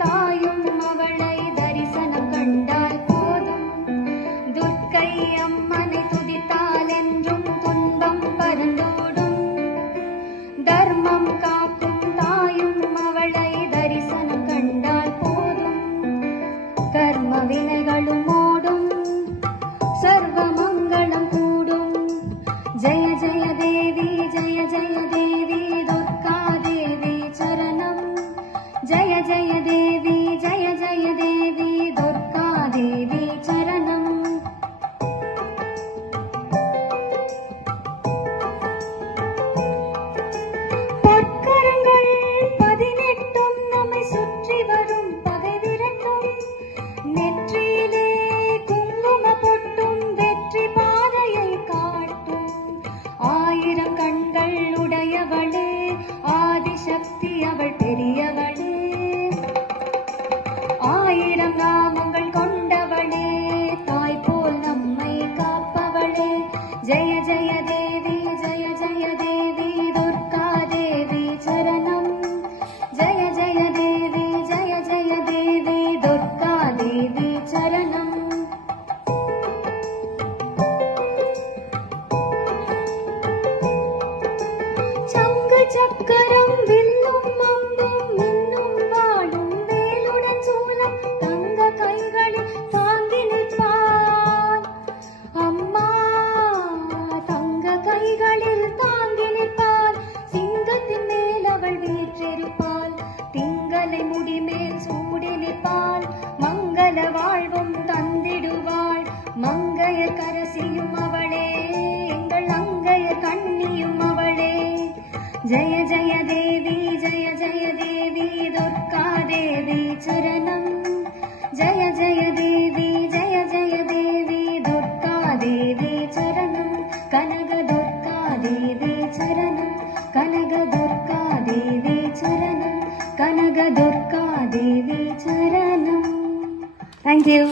தாயும் அவளை தரிசனம் கண்டால் போதும். துர்க்கை அம்மனை துதித்தால் என்றும் துன்பம் பறந்தோடும். தர்மம் காக்கும் தாயும் அவளை தரிசனம் கண்டால் போதும். கர்ம வினைகளும் ஓடும், சர்வ மங்களம் கூடும். ஜெய ஜெய தேவி ஜெய ஜெய தேவி துர்கா தேவி சரணம். ஜெய ஜெய தேவி ஜெய ஜெய தேவி துர்கா தேவி சரணம். பொற்கரங்கள் 18 நம்மை சுற்றி வரும் பகை விரட்டும். நெற்றியிலே குங்கும பொட்டும் வெற்றி பாதையை காட்டும். 1000 கண்கள் உடையவளே, ஆதிசக்தி அவள் பெரியவளே. 1000 நாமங்கள் கொண்டவளே, தாய் போல் நம்மை காப்பவளே. ஜெய ஜெய தேவி ஜெய ஜெய தேவி துர்கா தேவி சரணம். ஜெய ஜெய தேவி ஜெய ஜெய தேவி துர்கா தேவி சரணம். சங்கு சக்கரம் வில்லும் அம்பும் மின்னும் வாளும் வேலுடன் சூலம் தங்க கைகளில் தாங்கி நிற்பாள். அம்மா தங்க கைகளில் தாங்கி நிற்பாள். சிங்கத்தின் மேல் அவள் வீற்றிருப்பாள். திங்களை முடிமேல் சூடி நிற்பாள். மங்கள வாழ்வும் தந்திடுவாள். மங்கையர் கரசியும் அவளே, எங்கள் அங்கையர் கண்ணியும் அவளே. ஜெய ஜெய தேவி ஜெய ஜெய தேவி துர்கா தேவி சரணம். ஜெய ஜெய தேவி ஜெய ஜெய தேவி துர்கா தேவி சரணம். கனக துர்கா தேவி சரணம். கனக துர்கா தேவி சரணம். கனக துர்கா தேவி சரணம். Thank you.